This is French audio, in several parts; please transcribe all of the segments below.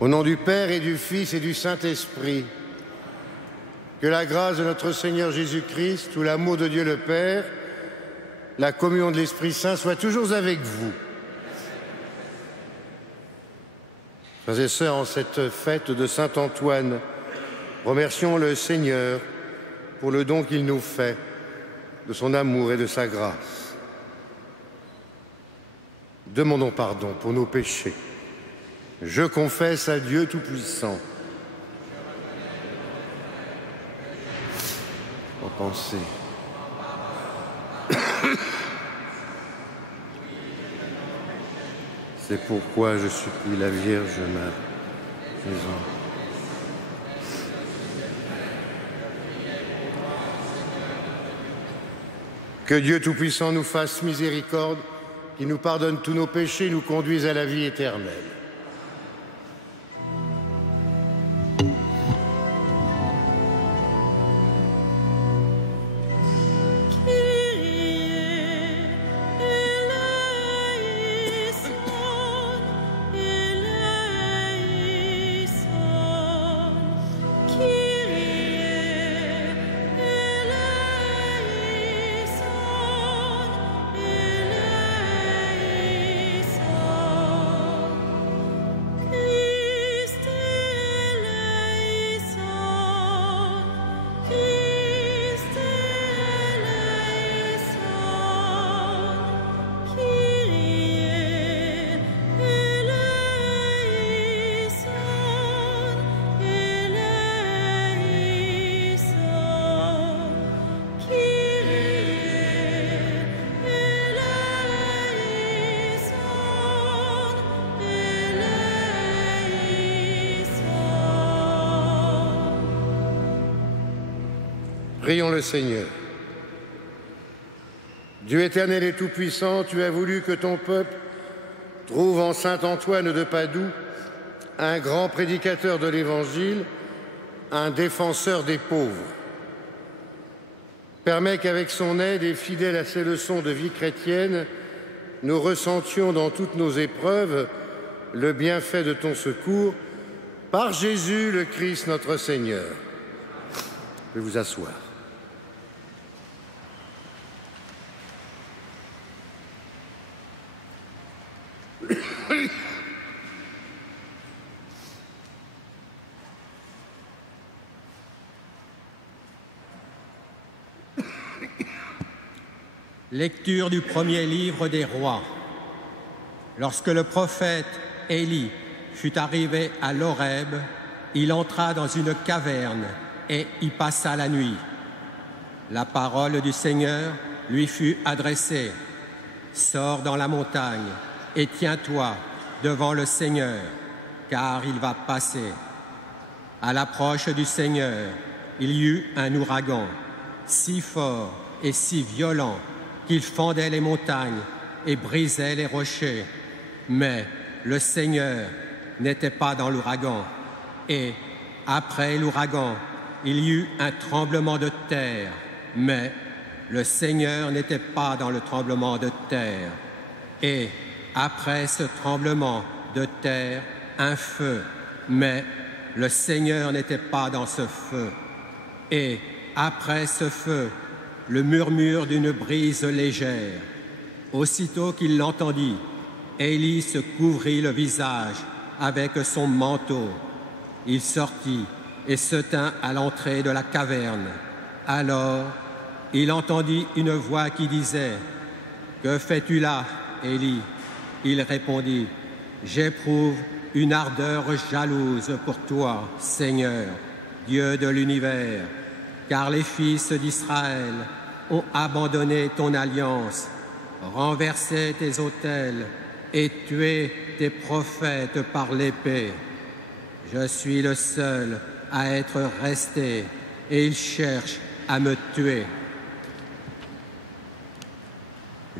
Au nom du Père et du Fils et du Saint-Esprit, que la grâce de notre Seigneur Jésus-Christ, tout l'amour de Dieu le Père, la communion de l'Esprit Saint soit toujours avec vous. Frères et sœurs, en cette fête de Saint-Antoine, remercions le Seigneur pour le don qu'il nous fait de son amour et de sa grâce. Demandons pardon pour nos péchés. Je confesse à Dieu Tout-Puissant. En pensée. C'est pourquoi je supplie la Vierge Marie. Que Dieu Tout-Puissant nous fasse miséricorde, qu'il nous pardonne tous nos péchés et nous conduise à la vie éternelle. Prions le Seigneur. Dieu éternel et tout-puissant, tu as voulu que ton peuple trouve en saint Antoine de Padoue un grand prédicateur de l'Évangile, un défenseur des pauvres. Permets qu'avec son aide et fidèle à ses leçons de vie chrétienne, nous ressentions dans toutes nos épreuves le bienfait de ton secours par Jésus le Christ notre Seigneur. Je vais vous asseoir. Lecture du premier livre des rois. Lorsque le prophète Élie fut arrivé à l'Horeb, il entra dans une caverne et y passa la nuit. La parole du Seigneur lui fut adressée. Sors dans la montagne et tiens-toi devant le Seigneur, car il va passer. À l'approche du Seigneur, il y eut un ouragan, si fort et si violent qu'il fendait les montagnes et brisait les rochers. Mais le Seigneur n'était pas dans l'ouragan. Et après l'ouragan, il y eut un tremblement de terre. Mais le Seigneur n'était pas dans le tremblement de terre. Et après ce tremblement de terre, un feu. Mais le Seigneur n'était pas dans ce feu. Et après ce feu, le murmure d'une brise légère. Aussitôt qu'il l'entendit, Élie se couvrit le visage avec son manteau. Il sortit et se tint à l'entrée de la caverne. Alors, il entendit une voix qui disait « Que fais-tu là, Élie ?» Il répondit « J'éprouve une ardeur jalouse pour toi, Seigneur, Dieu de l'univers, car les fils d'Israël ont abandonné ton alliance, renversé tes autels et tué tes prophètes par l'épée. Je suis le seul à être resté et ils cherchent à me tuer. »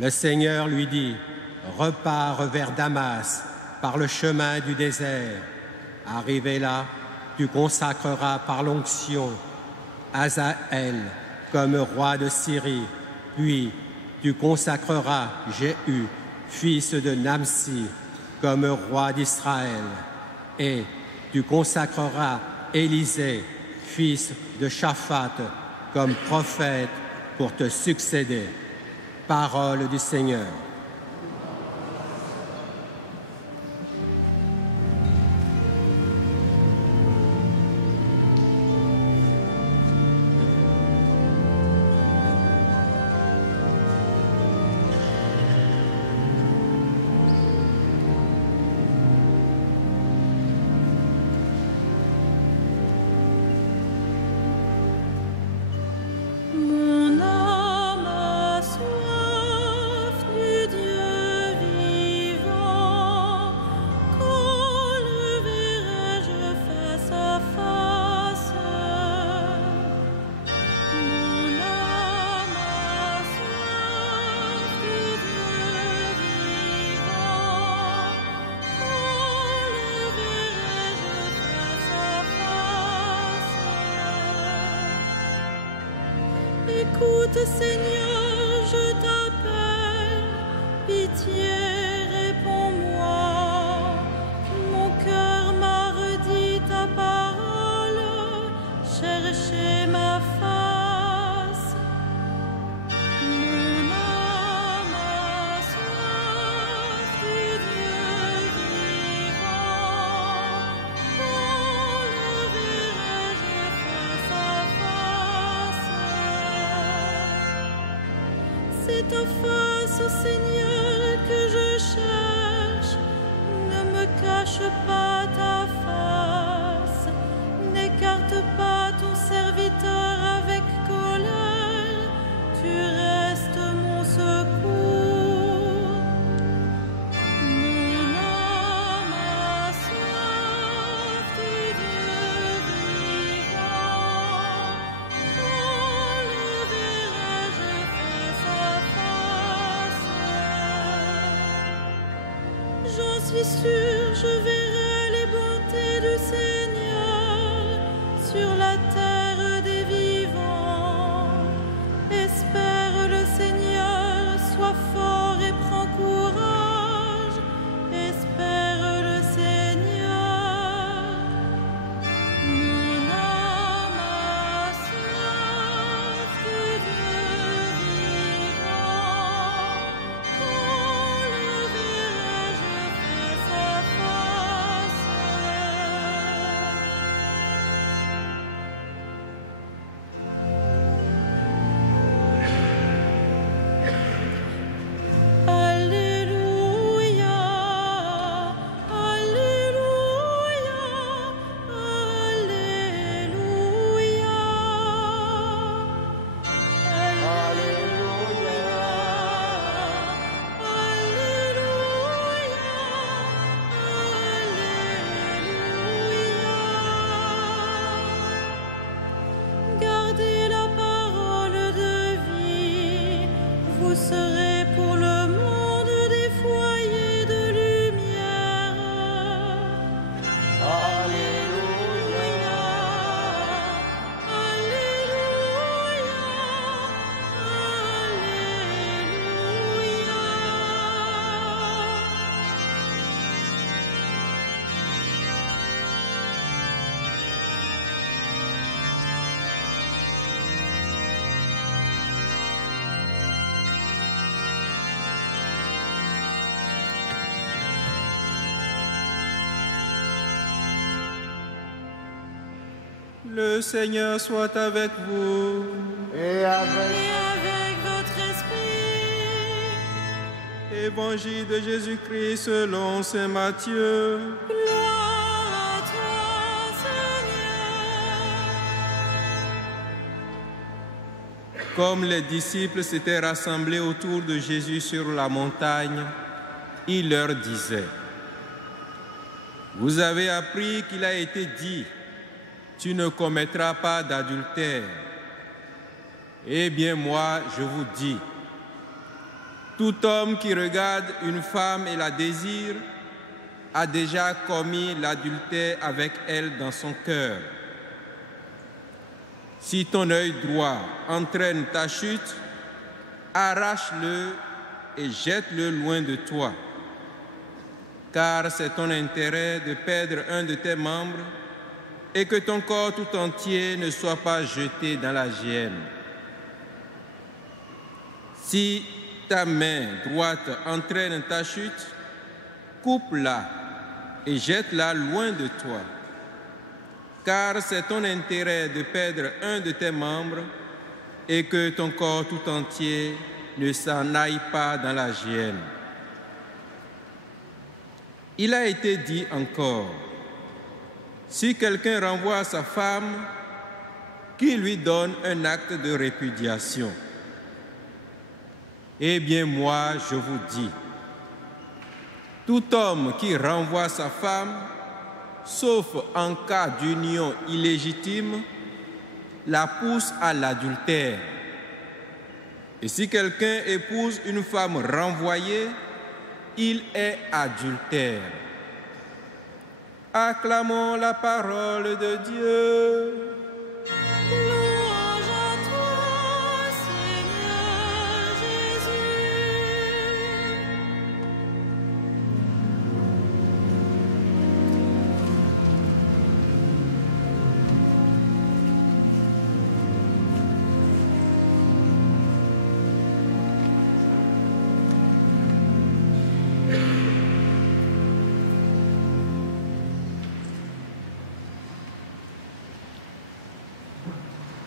Le Seigneur lui dit « Repars vers Damas par le chemin du désert. Arrivé là, tu consacreras par l'onction Hazaël comme roi de Syrie, puis tu consacreras Jéhu, fils de Namsi, comme roi d'Israël. Et tu consacreras Élisée, fils de Shaphat, comme prophète pour te succéder. Parole du Seigneur. Écoute, Seigneur, je t'appelle, pitié, réponds-moi. Mon cœur m'a redit ta parole, cherchez ma face. Mon âme a soif du Dieu vivant. Quand le verrai-je face à face? C'est ta face, Seigneur, que je cherche. Ne me cache pas ta face. N'écarte pas ton serviteur avec colère. Tu restes mon secours. Mon âme a soif du Dieu vivant. Quand le verrai-je face à face? J'en suis sûre, je verrai les bontés du Seigneur sur la terre des vivants. Espère le Seigneur, sois fort et prends courage. Espère le Seigneur. Mon âme a soif du Dieu vivant. Quand le verrai-je face à face? Alléluia, Alléluia, Gardez la parole de vie, vous serez pour le monde des foyers de lumière. Alléluia, Alléluia, Le Seigneur soit avec vous. Et avec Et avec votre esprit, Évangile de Jésus-Christ selon saint Matthieu. gloire à toi, Seigneur. Comme les disciples s'étaient rassemblés autour de Jésus sur la montagne, il leur disait: Vous avez appris qu'il a été dit: Tu ne commettras pas d'adultère. Eh bien, moi, je vous dis, tout homme qui regarde une femme et la désire a déjà commis l'adultère avec elle dans son cœur. Si ton œil droit entraîne ta chute, arrache-le et jette-le loin de toi. car c'est ton intérêt de perdre un de tes membres et que ton corps tout entier ne soit pas jeté dans la géhenne. Si ta main droite entraîne ta chute, coupe-la et jette-la loin de toi, car c'est ton intérêt de perdre un de tes membres et que ton corps tout entier ne s'en aille pas dans la géhenne. Il a été dit encore, si quelqu'un renvoie sa femme, qu'il lui donne un acte de répudiation. Eh bien, moi, je vous dis, tout homme qui renvoie sa femme, sauf en cas d'union illégitime, la pousse à l'adultère. Et si quelqu'un épouse une femme renvoyée, il est adultère. Acclamons la parole de Dieu. Louange à toi, Seigneur Jésus.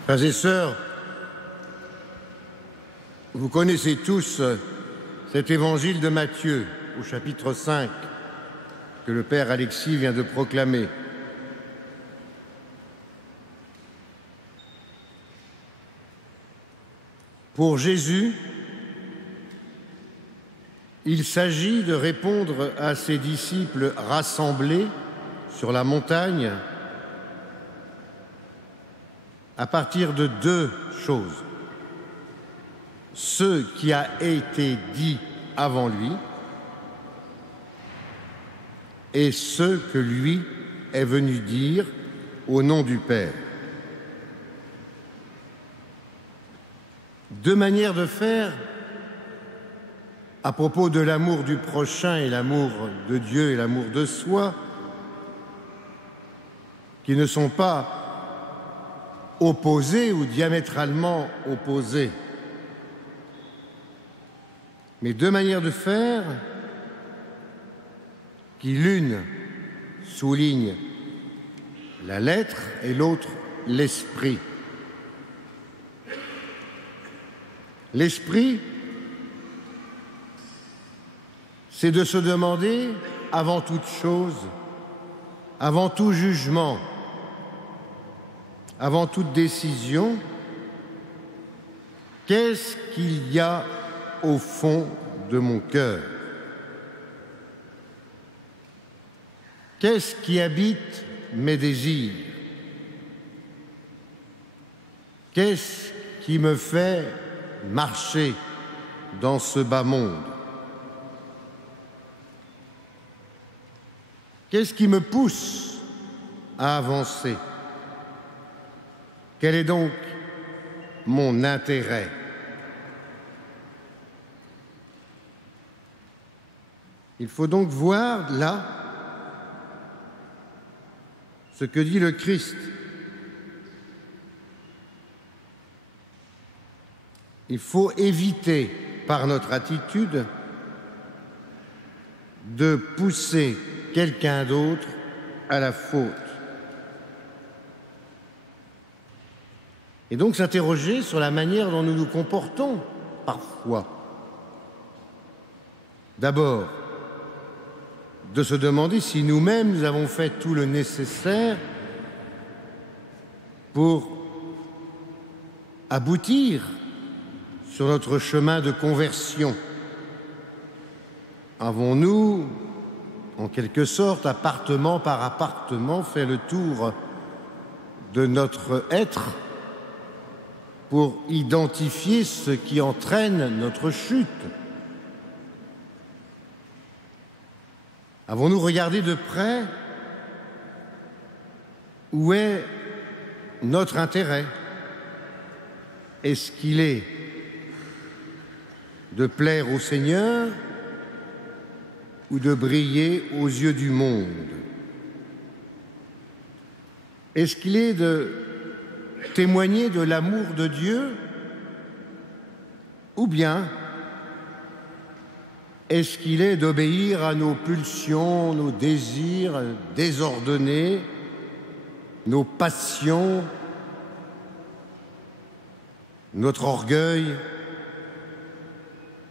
Frères et sœurs, vous connaissez tous cet évangile de Matthieu au chapitre 5 que le Père Alexis vient de proclamer. Pour Jésus, il s'agit de répondre à ses disciples rassemblés sur la montagne à partir de deux choses. Ce qui a été dit avant lui et ce que lui est venu dire au nom du Père. Deux manières de faire à propos de l'amour du prochain et l'amour de Dieu et l'amour de soi qui ne sont pas opposés ou diamétralement opposés, mais deux manières de faire qui l'une souligne la lettre et l'autre l'esprit. L'esprit, c'est de se demander, avant toute chose, avant tout jugement, avant toute décision, qu'est-ce qu'il y a au fond de mon cœur? Qu'est-ce qui habite mes désirs? Qu'est-ce qui me fait marcher dans ce bas monde? Qu'est-ce qui me pousse à avancer? Quel est donc mon intérêt? Il faut donc voir là ce que dit le Christ. Il faut éviter, par notre attitude, de pousser quelqu'un d'autre à la faute. Et donc s'interroger sur la manière dont nous nous comportons parfois. D'abord, de se demander si nous-mêmes nous avons fait tout le nécessaire pour aboutir sur notre chemin de conversion. Avons-nous, en quelque sorte, appartement par appartement, fait le tour de notre être pour identifier ce qui entraîne notre chute? Avons-nous regardé de près où est notre intérêt? Est-ce qu'il est de plaire au Seigneur ou de briller aux yeux du monde? Est-ce qu'il est de témoigner de l'amour de Dieu, ou bien est-ce qu'il est d'obéir à nos pulsions, nos désirs désordonnés, nos passions, notre orgueil,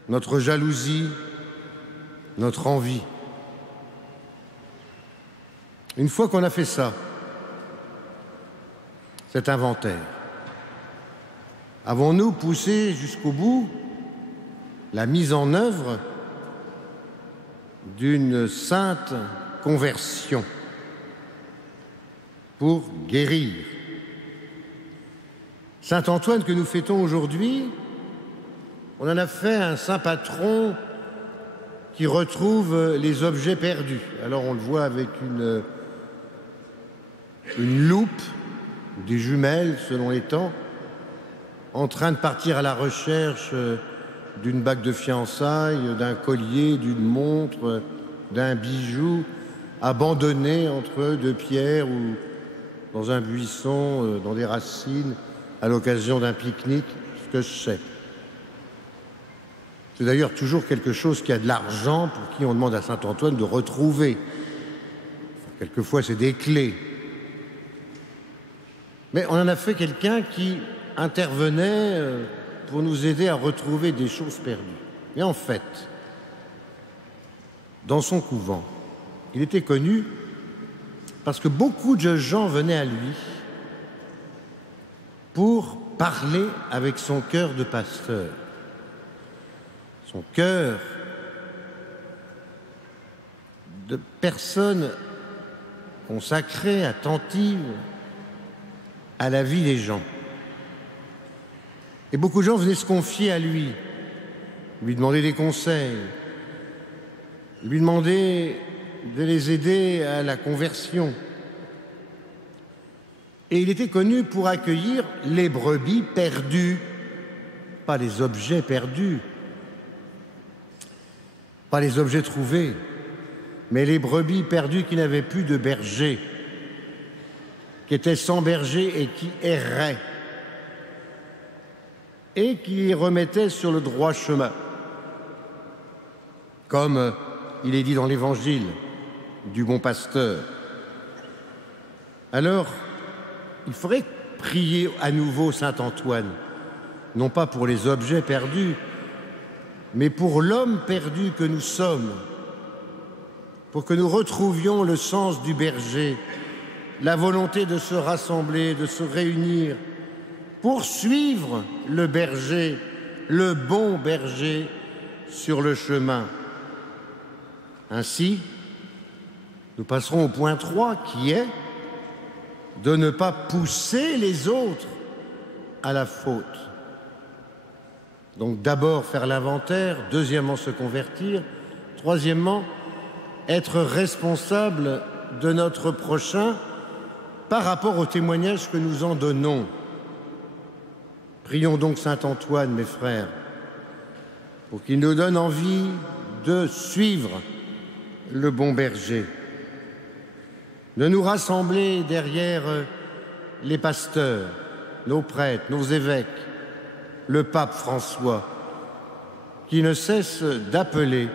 notre jalousie, notre envie? Une fois qu'on a fait ça, cet inventaire, avons-nous poussé jusqu'au bout la mise en œuvre d'une sainte conversion pour guérir? Saint Antoine que nous fêtons aujourd'hui, on en a fait un saint patron qui retrouve les objets perdus. Alors on le voit avec une loupe, des jumelles selon les temps, en train de partir à la recherche d'une bague de fiançailles, d'un collier, d'une montre, d'un bijou, abandonné entre deux pierres ou dans un buisson, dans des racines, à l'occasion d'un pique-nique, ce que je sais. C'est d'ailleurs toujours quelque chose qui a de l'argent, pour qui on demande à Saint-Antoine de retrouver. Quelquefois, c'est des clés. Mais on en a fait quelqu'un qui intervenait pour nous aider à retrouver des choses perdues. Et en fait, dans son couvent, il était connu parce que beaucoup de gens venaient à lui pour parler avec son cœur de pasteur. Son cœur de personne consacrée, attentive à la vie des gens. Et beaucoup de gens venaient se confier à lui demander des conseils, lui demander de les aider à la conversion. Et il était connu pour accueillir les brebis perdues, pas les objets perdus, pas les objets trouvés, mais les brebis perdues qui n'avaient plus de berger, qui étaient sans berger et qui erraient, et qui les remettaient sur le droit chemin. Comme il est dit dans l'Évangile du bon pasteur. Alors, il faudrait prier à nouveau Saint Antoine, non pas pour les objets perdus, mais pour l'homme perdu que nous sommes, pour que nous retrouvions le sens du berger, la volonté de se rassembler, de se réunir, pour suivre le berger, le bon berger, sur le chemin. Ainsi, nous passerons au point 3, qui est de ne pas pousser les autres à la faute. Donc d'abord faire l'inventaire, deuxièmement se convertir, troisièmement être responsable de notre prochain par rapport au témoignage que nous en donnons. Prions donc Saint Antoine, mes frères, pour qu'il nous donne envie de suivre le bon berger, de nous rassembler derrière les pasteurs, nos prêtres, nos évêques, le pape François, qui ne cesse d'appeler,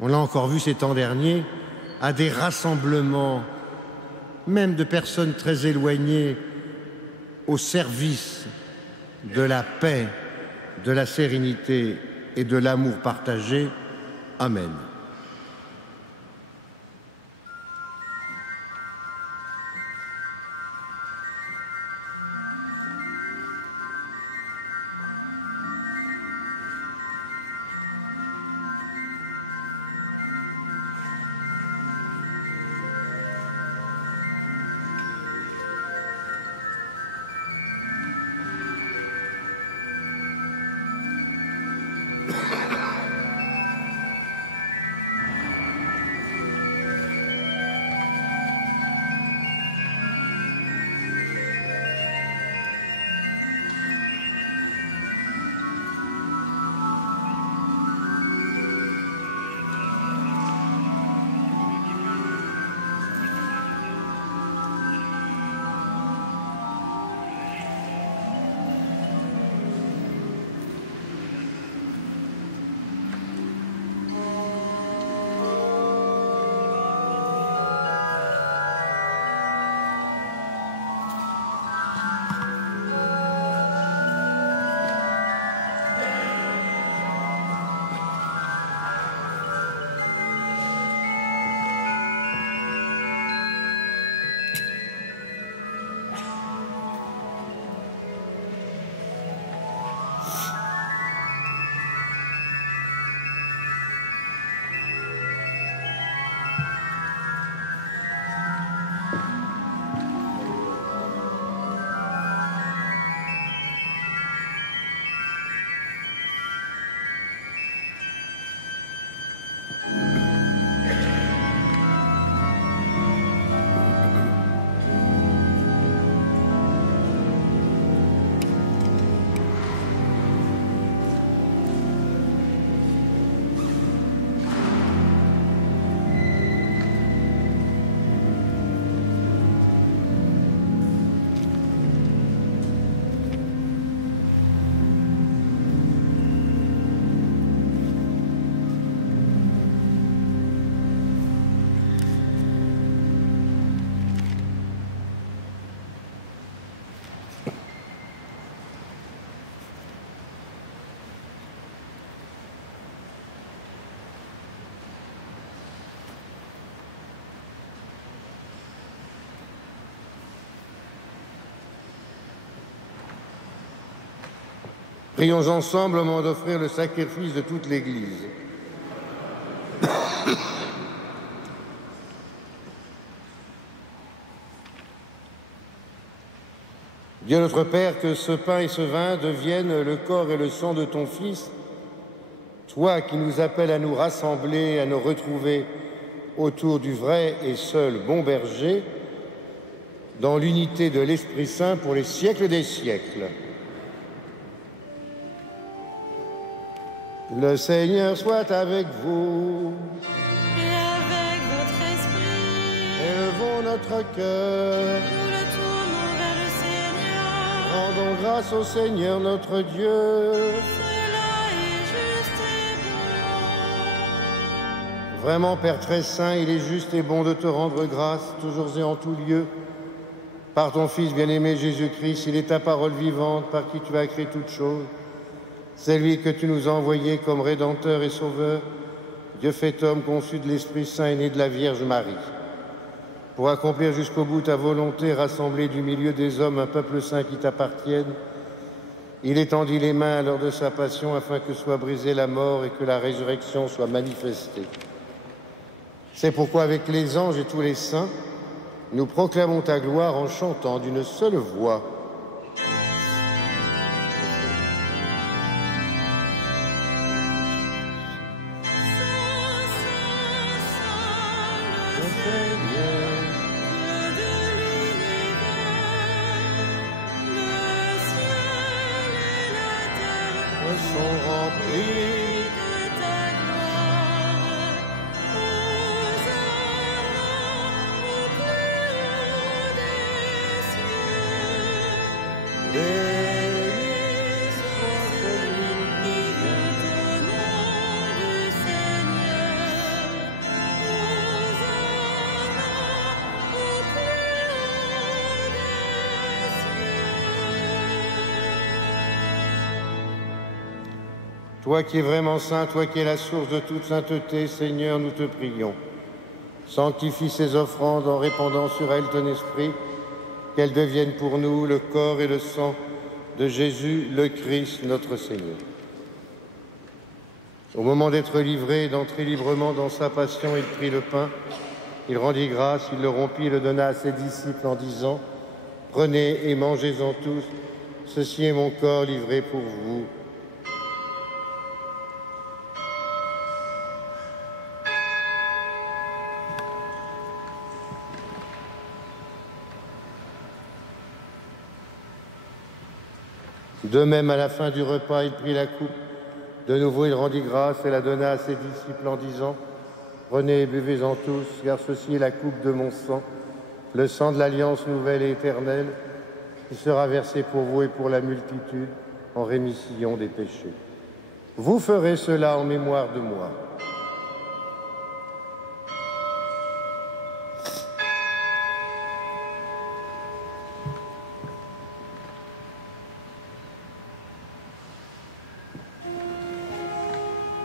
on l'a encore vu ces temps derniers, à des rassemblements, même de personnes très éloignées, au service de la paix, de la sérénité et de l'amour partagé. Amen. Prions ensemble au moment d'offrir le sacrifice de toute l'Église. Dieu notre Père, que ce pain et ce vin deviennent le corps et le sang de ton Fils, toi qui nous appelles à nous rassembler, à nous retrouver autour du vrai et seul bon berger, dans l'unité de l'Esprit Saint pour les siècles des siècles. Le Seigneur soit avec vous. Et avec votre esprit, Élevons notre cœur. nous le tournons vers le Seigneur. Rendons grâce au Seigneur notre Dieu. Cela est juste et bon. Vraiment, Père très saint, il est juste et bon de te rendre grâce, toujours et en tout lieu. Par ton Fils bien-aimé Jésus-Christ, il est ta parole vivante, par qui tu as créé toutes choses. C'est lui que tu nous as envoyé comme Rédempteur et Sauveur, Dieu fait homme, conçu de l'Esprit Saint et né de la Vierge Marie. Pour accomplir jusqu'au bout ta volonté, rassembler du milieu des hommes un peuple saint qui t'appartienne, il étendit les mains lors de sa passion afin que soit brisée la mort et que la résurrection soit manifestée. C'est pourquoi avec les anges et tous les saints, nous proclamons ta gloire en chantant d'une seule voix. Toi qui es vraiment saint, toi qui es la source de toute sainteté, Seigneur, nous te prions. Sanctifie ces offrandes en répandant sur elles ton esprit, qu'elles deviennent pour nous le corps et le sang de Jésus, le Christ, notre Seigneur. Au moment d'être livré et d'entrer librement dans sa passion, il prit le pain, il rendit grâce, il le rompit et le donna à ses disciples en disant « Prenez et mangez-en tous, ceci est mon corps livré pour vous. » De même, à la fin du repas, il prit la coupe. De nouveau, il rendit grâce et la donna à ses disciples en disant « Prenez et buvez-en tous, car ceci est la coupe de mon sang, le sang de l'alliance nouvelle et éternelle, qui sera versé pour vous et pour la multitude en rémission des péchés. Vous ferez cela en mémoire de moi. »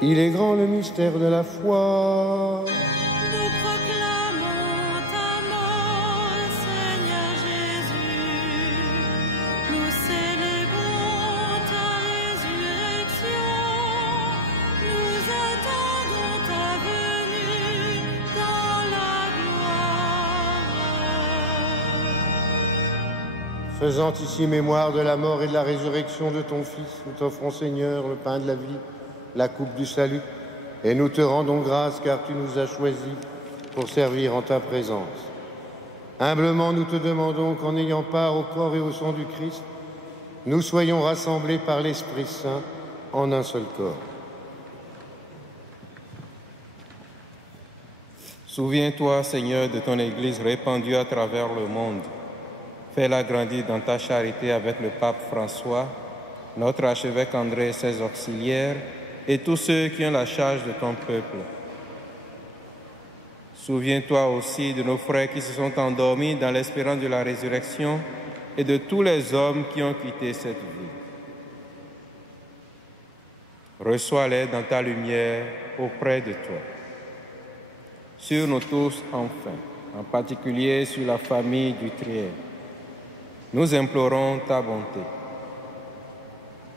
Il est grand le mystère de la foi. Nous proclamons ta mort, Seigneur Jésus. Nous célébrons ta résurrection. Nous attendons ta venue dans la gloire. Faisant ici mémoire de la mort et de la résurrection de ton Fils, nous t'offrons, Seigneur, le pain de la vie, la coupe du salut, et nous te rendons grâce car tu nous as choisis pour servir en ta présence. Humblement, nous te demandons qu'en ayant part au corps et au sang du Christ, nous soyons rassemblés par l'Esprit Saint en un seul corps. Souviens-toi, Seigneur, de ton Église répandue à travers le monde. Fais-la grandir dans ta charité avec le pape François, notre archevêque André et ses auxiliaires, et tous ceux qui ont la charge de ton peuple. Souviens-toi aussi de nos frères qui se sont endormis dans l'espérance de la résurrection et de tous les hommes qui ont quitté cette vie. Reçois-les dans ta lumière auprès de toi. Sur nous tous, enfin, en particulier sur la famille du Trier, nous implorons ta bonté.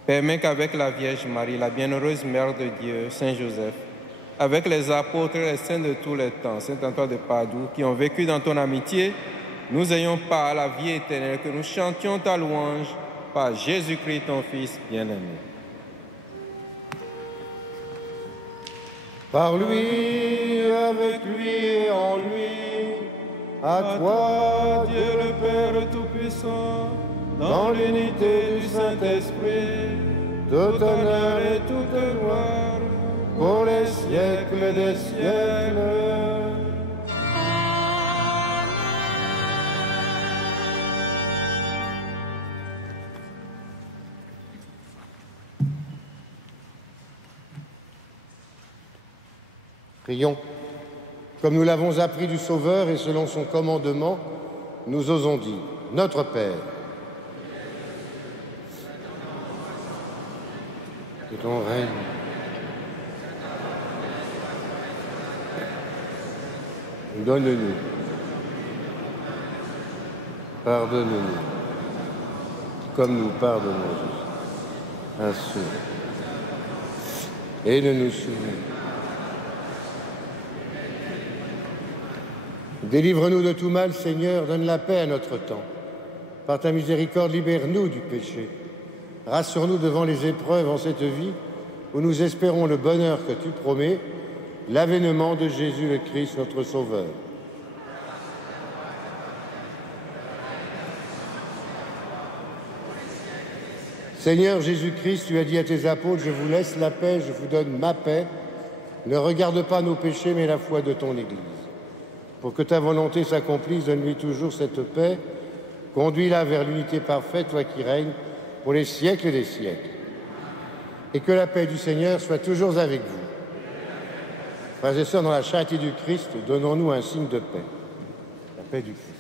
permets qu'avec la Vierge Marie, la bienheureuse Mère de Dieu, Saint Joseph, avec les apôtres et les saints de tous les temps, Saint Antoine de Padoue, qui ont vécu dans ton amitié, nous ayons part à la vie éternelle, que nous chantions ta louange par Jésus-Christ, ton Fils bien-aimé. Par lui, avec lui et en lui, à toi, Dieu le Père Tout-Puissant, dans l'unité du Saint-Esprit, tout honneur et toute gloire, pour les siècles des siècles. Prions. Comme nous l'avons appris du Sauveur et selon son commandement, nous osons dire, Notre Père, que ton règne, donne-nous, pardonne-nous, comme nous pardonnons à ceux, et ne nous souviens. Délivre-nous de tout mal, Seigneur, donne la paix à notre temps. Par ta miséricorde, libère-nous du péché. Rassure-nous devant les épreuves en cette vie, où nous espérons le bonheur que tu promets, l'avènement de Jésus le Christ, notre Sauveur. Seigneur Jésus-Christ, tu as dit à tes apôtres, je vous laisse la paix, je vous donne ma paix. Ne regarde pas nos péchés, mais la foi de ton Église. Pour que ta volonté s'accomplisse, donne-lui toujours cette paix. Conduis-la vers l'unité parfaite, toi qui règnes pour les siècles des siècles. Et que la paix du Seigneur soit toujours avec vous. Frères et sœurs, dans la charité du Christ, donnons-nous un signe de paix. La paix du Christ.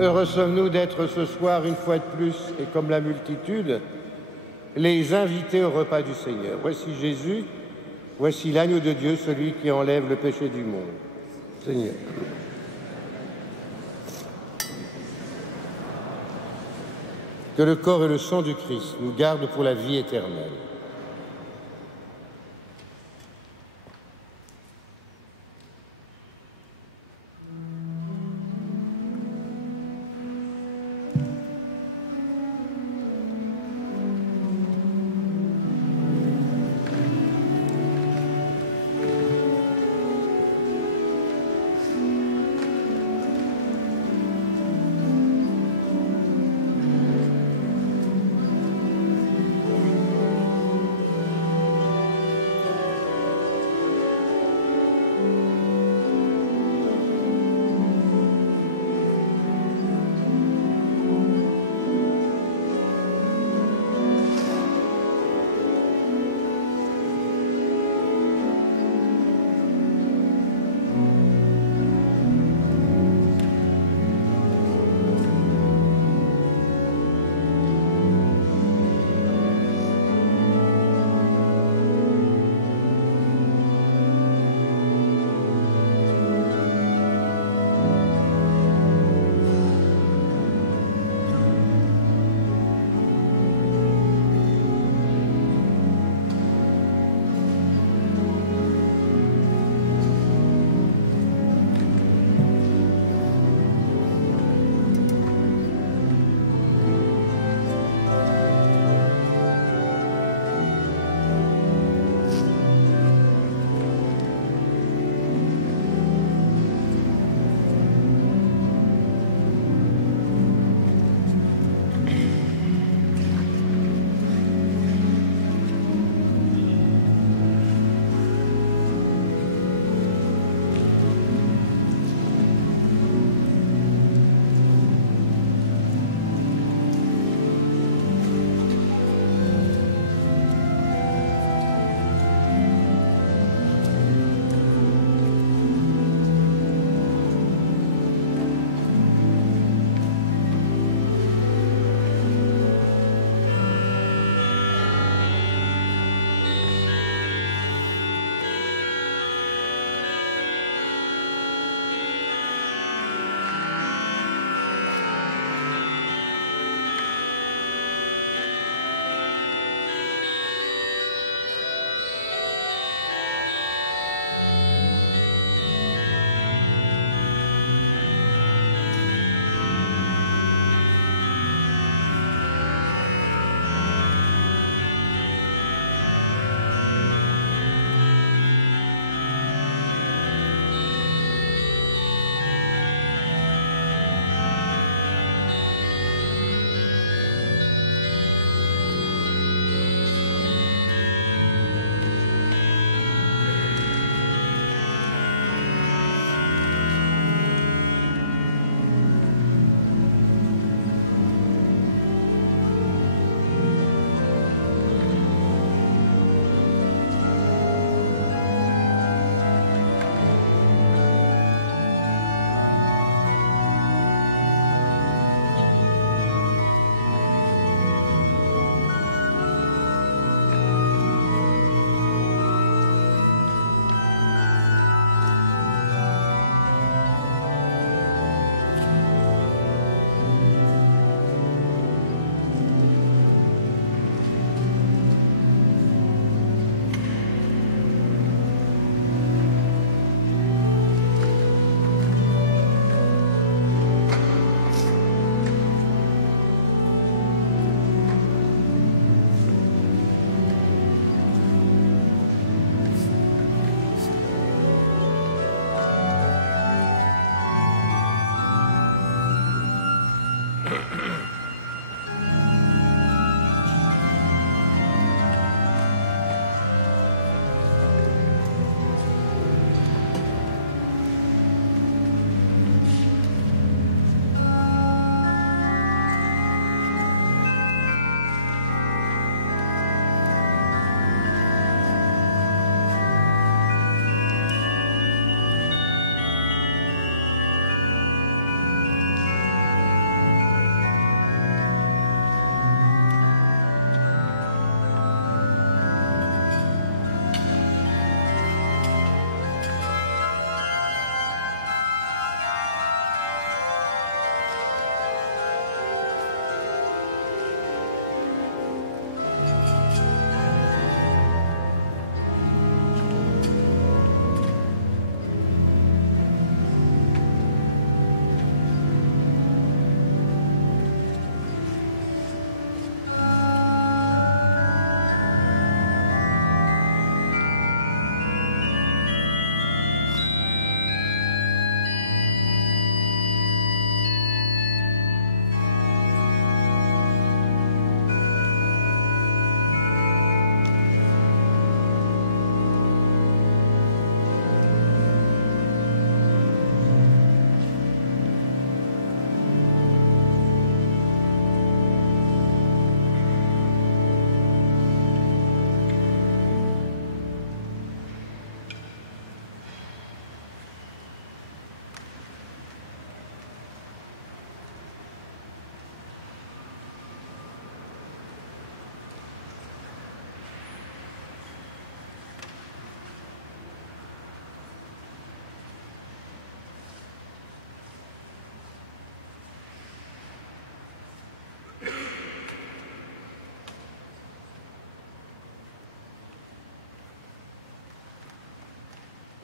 Heureux sommes-nous d'être ce soir, une fois de plus, et comme la multitude, les invités au repas du Seigneur. Voici Jésus, voici l'agneau de Dieu, celui qui enlève le péché du monde. Seigneur. Que le corps et le sang du Christ nous gardent pour la vie éternelle.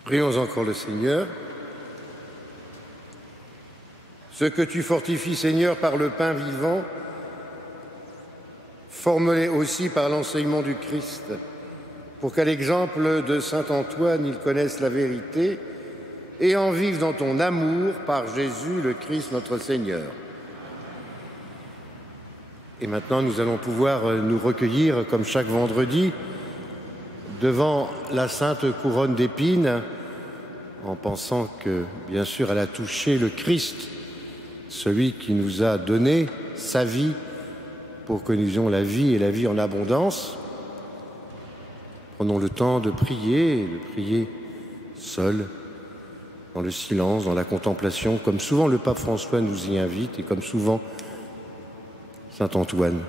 Prions encore le Seigneur. Ce que tu fortifies, Seigneur, par le pain vivant, forme-les aussi par l'enseignement du Christ, pour qu'à l'exemple de saint Antoine, ils connaissent la vérité et en vivent dans ton amour par Jésus, le Christ, notre Seigneur. Et maintenant, nous allons pouvoir nous recueillir, comme chaque vendredi, devant la sainte couronne d'épines, en pensant que, bien sûr, elle a touché le Christ, celui qui nous a donné sa vie pour que nous ayons la vie et la vie en abondance. Prenons le temps de prier seul, dans le silence, dans la contemplation, comme souvent le pape François nous y invite et comme souvent saint Antoine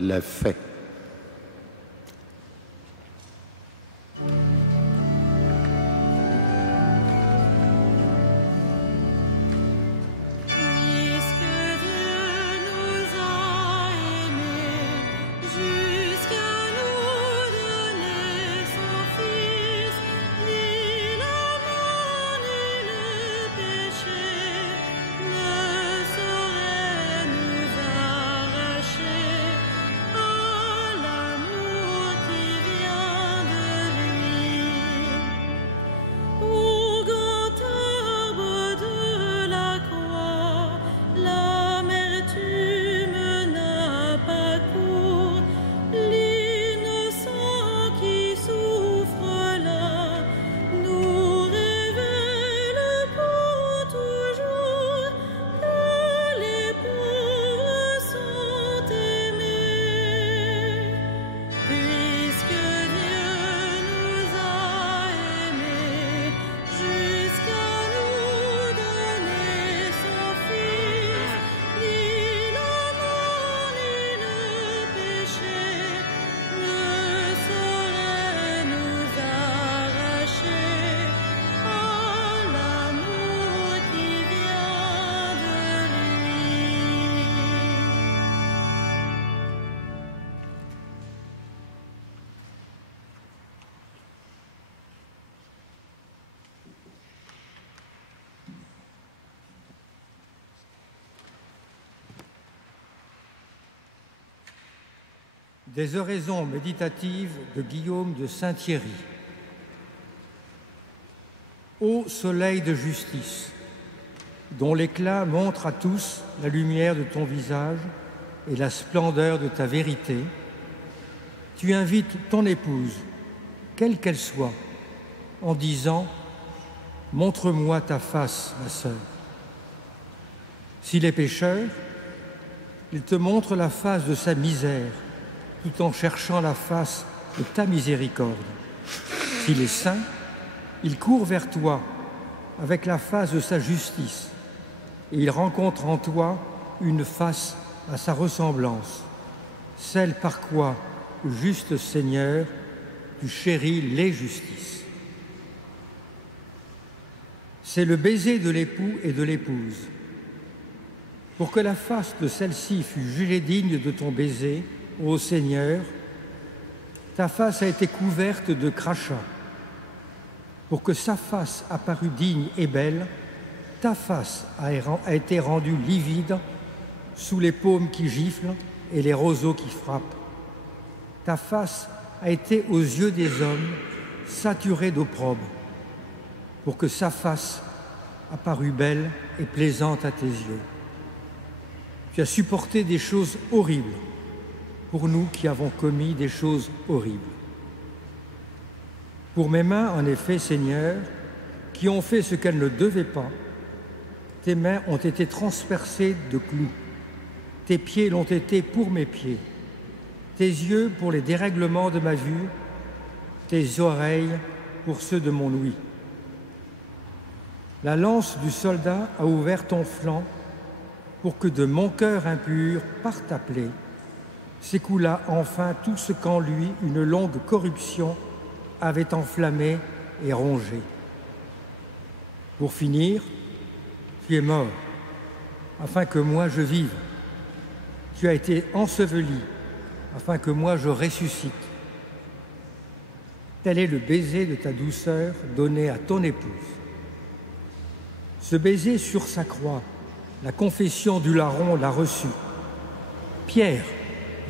l'a fait. Des oraisons méditatives de Guillaume de Saint-Thierry. Ô soleil de justice, dont l'éclat montre à tous la lumière de ton visage et la splendeur de ta vérité, tu invites ton épouse, quelle qu'elle soit, en disant « Montre-moi ta face, ma sœur ». S'il est pécheur, il te montre la face de sa misère, tout en cherchant la face de ta miséricorde. S'il est saint, il court vers toi avec la face de sa justice, et il rencontre en toi une face à sa ressemblance, celle par quoi, juste Seigneur, tu chéris les justices. C'est le baiser de l'époux et de l'épouse. Pour que la face de celle-ci fût jugée digne de ton baiser, ô Seigneur, ta face a été couverte de crachats. Pour que sa face apparût digne et belle, ta face a été rendue livide sous les paumes qui giflent et les roseaux qui frappent. Ta face a été aux yeux des hommes saturée d'opprobre, pour que sa face apparût belle et plaisante à tes yeux. Tu as supporté des choses horribles pour nous qui avons commis des choses horribles. Pour mes mains, en effet, Seigneur, qui ont fait ce qu'elles ne devaient pas, tes mains ont été transpercées de clous, tes pieds l'ont été pour mes pieds, tes yeux pour les dérèglements de ma vue, tes oreilles pour ceux de mon ouïe. La lance du soldat a ouvert ton flanc pour que de mon cœur impur, par ta plaie, s'écoulât enfin tout ce qu'en lui une longue corruption avait enflammé et rongé. Pour finir, tu es mort, afin que moi je vive. Tu as été enseveli, afin que moi je ressuscite. Tel est le baiser de ta douceur donné à ton épouse. Ce baiser sur sa croix, la confession du larron l'a reçu. Pierre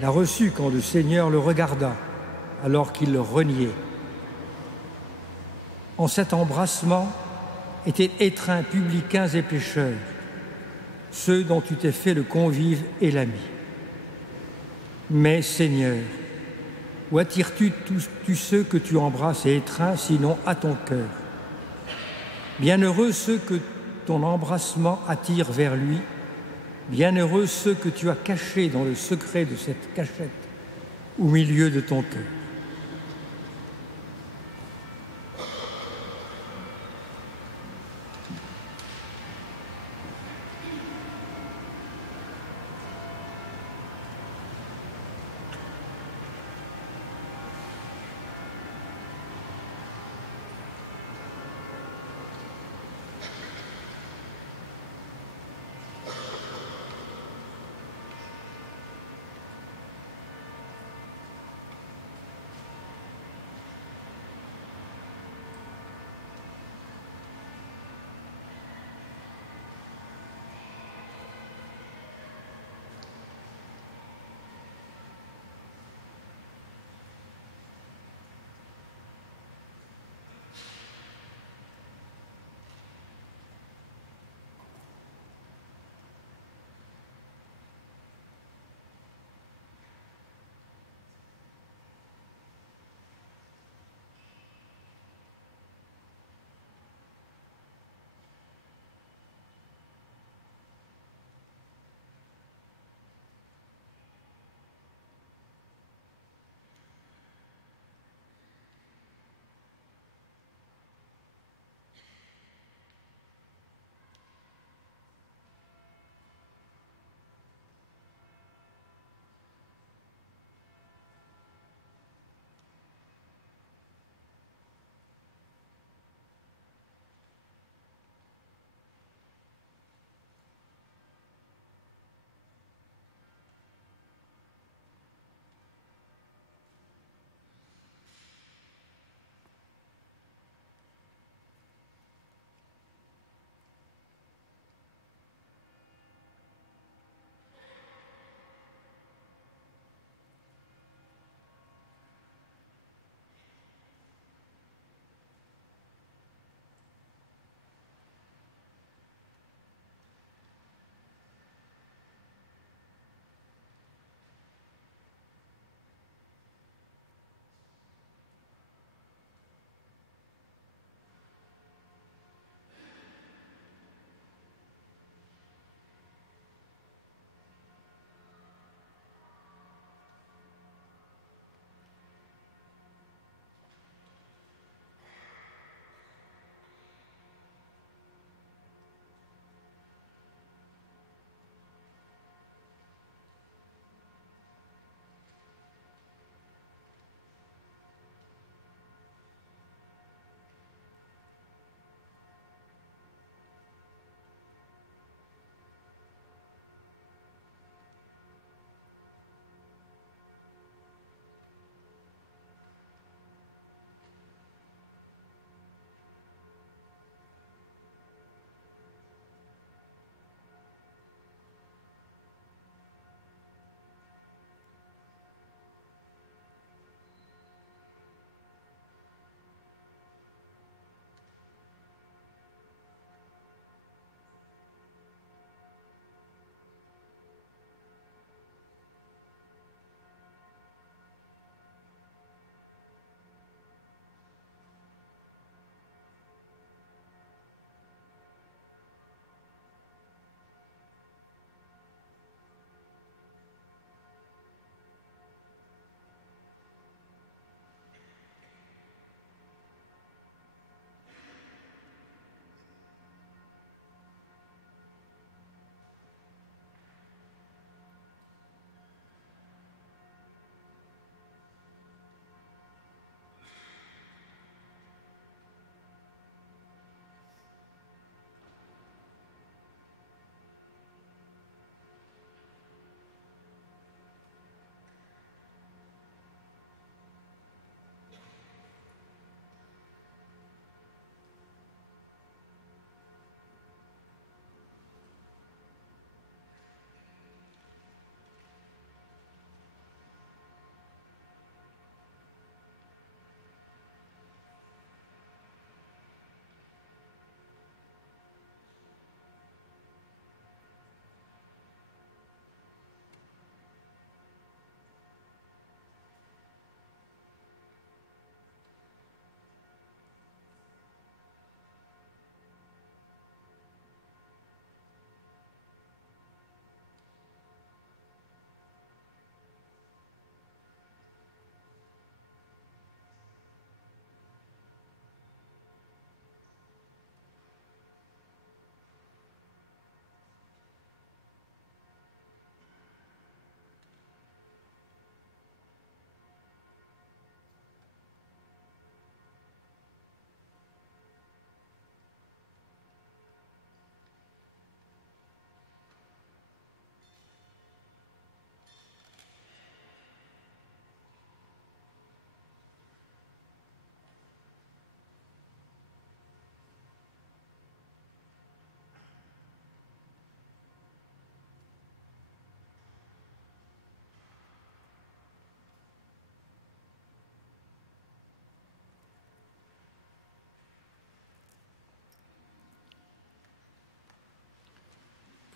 l'a reçu quand le Seigneur le regarda, alors qu'il le reniait. En cet embrassement étaient étreints publicains et pécheurs, ceux dont tu t'es fait le convive et l'ami. Mais, Seigneur, où attires-tu tous ceux que tu embrasses et étreins, sinon à ton cœur? Bienheureux ceux que ton embrassement attire vers lui, bienheureux ceux que tu as cachés dans le secret de cette cachette, au milieu de ton cœur.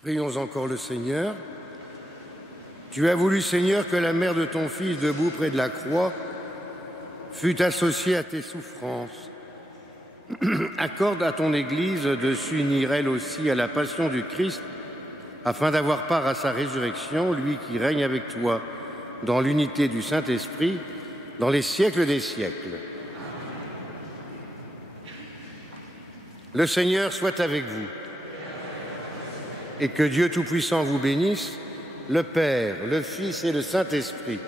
Prions encore le Seigneur. Tu as voulu, Seigneur, que la mère de ton Fils, debout près de la croix, fût associée à tes souffrances. Accorde à ton Église de s'unir elle aussi à la passion du Christ, afin d'avoir part à sa résurrection, lui qui règne avec toi dans l'unité du Saint-Esprit, dans les siècles des siècles. Le Seigneur soit avec vous. Et que Dieu Tout-Puissant vous bénisse, le Père, le Fils et le Saint-Esprit.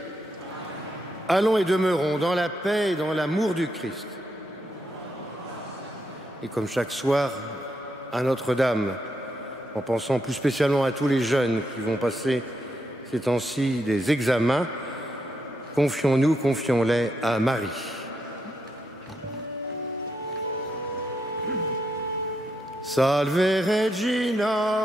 Allons et demeurons dans la paix et dans l'amour du Christ. Et comme chaque soir, à Notre-Dame, en pensant plus spécialement à tous les jeunes qui vont passer ces temps-ci des examens, confions-les à Marie. Salve Regina.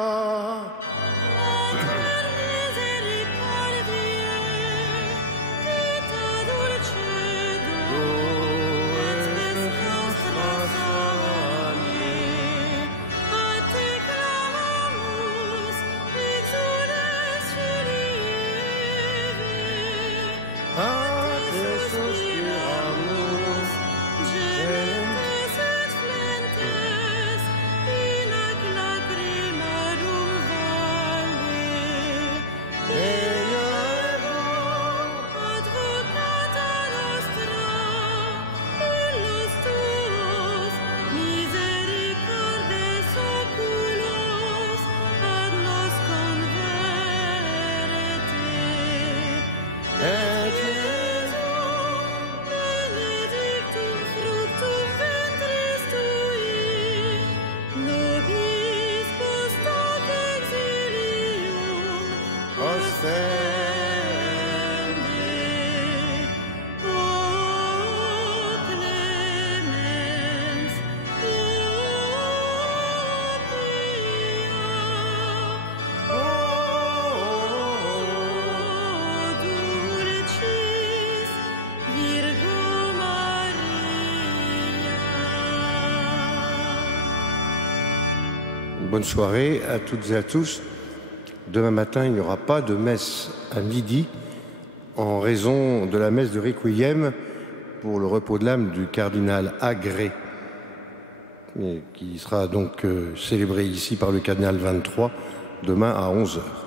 Bonne soirée à toutes et à tous. Demain matin, il n'y aura pas de messe à midi en raison de la messe de Requiem pour le repos de l'âme du cardinal Agré, qui sera donc célébré ici par le cardinal 23 demain à 11h.